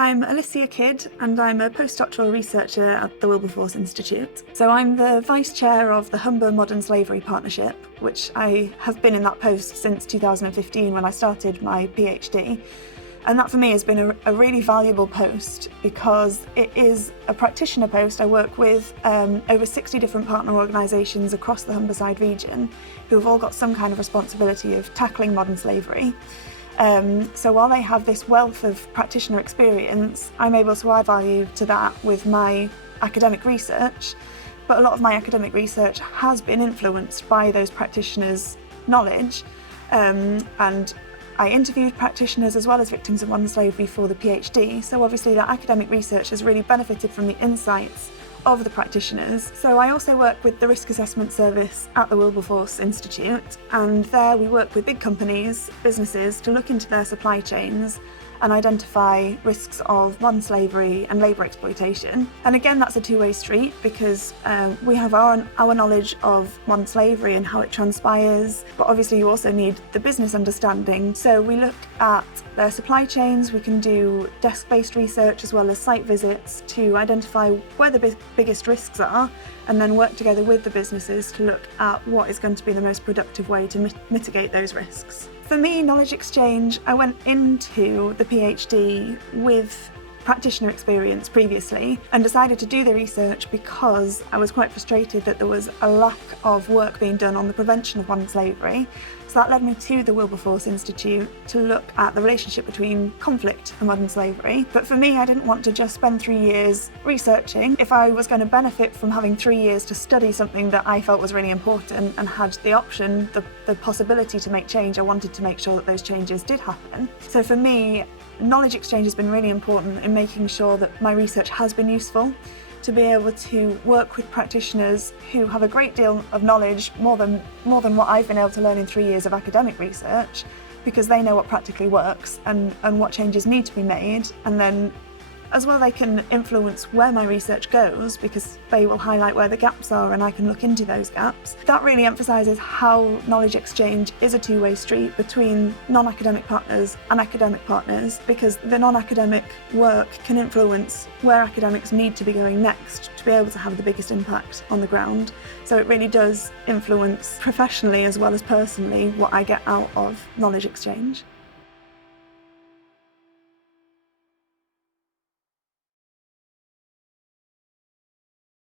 I'm Alicia Kidd and I'm a Postdoctoral Researcher at the Wilberforce Institute. So I'm the Vice Chair of the Humber Modern Slavery Partnership, which I have been in that post since 2015 when I started my PhD. And that for me has been a really valuable post because it is a practitioner post. I work with over 60 different partner organisations across the Humberside region who have all got some kind of responsibility of tackling modern slavery. So while they have this wealth of practitioner experience, I'm able to add value to that with my academic research. But a lot of my academic research has been influenced by those practitioners' knowledge. And I interviewed practitioners as well as victims of modern slavery for the PhD. So obviously that academic research has really benefited from the insights of the practitioners. So I also work with the Risk Assessment Service at the Wilberforce Institute, and there we work with big companies, businesses, to look into their supply chains and identify risks of modern slavery and labour exploitation. And again, that's a two-way street because we have our knowledge of modern slavery and how it transpires, but obviously you also need the business understanding. So we look at their supply chains, we can do desk-based research as well as site visits to identify where the biggest risks are, and then work together with the businesses to look at what is going to be the most productive way to mitigate those risks. For me, knowledge exchange, I went into the PhD with practitioner experience previously and decided to do the research because I was quite frustrated that there was a lack of work being done on the prevention of modern slavery. So that led me to the Wilberforce Institute to look at the relationship between conflict and modern slavery. But for me, I didn't want to just spend 3 years researching. If I was going to benefit from having 3 years to study something that I felt was really important and had the option, the possibility to make change, I wanted to make sure that those changes did happen. So for me, knowledge exchange has been really important in making sure that my research has been useful, to be able to work with practitioners who have a great deal of knowledge, more than what I've been able to learn in 3 years of academic research, because they know what practically works and what changes need to be made. And then as well, they can influence where my research goes because they will highlight where the gaps are and I can look into those gaps. That really emphasises how knowledge exchange is a two-way street between non-academic partners and academic partners, because the non-academic work can influence where academics need to be going next to be able to have the biggest impact on the ground. So it really does influence professionally as well as personally what I get out of knowledge exchange.